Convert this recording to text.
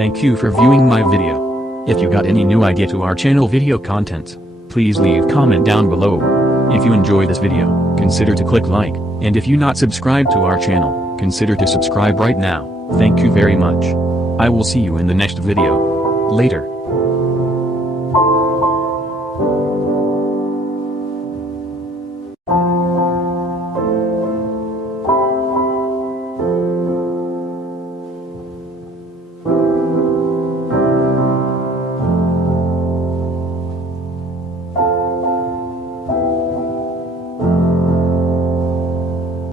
Thank you for viewing my video. If you got any new idea to our channel video contents, please leave comment down below. If you enjoy this video, consider to click like, and if you not subscribed to our channel, consider to subscribe right now. Thank you very much. I will see you in the next video. Later.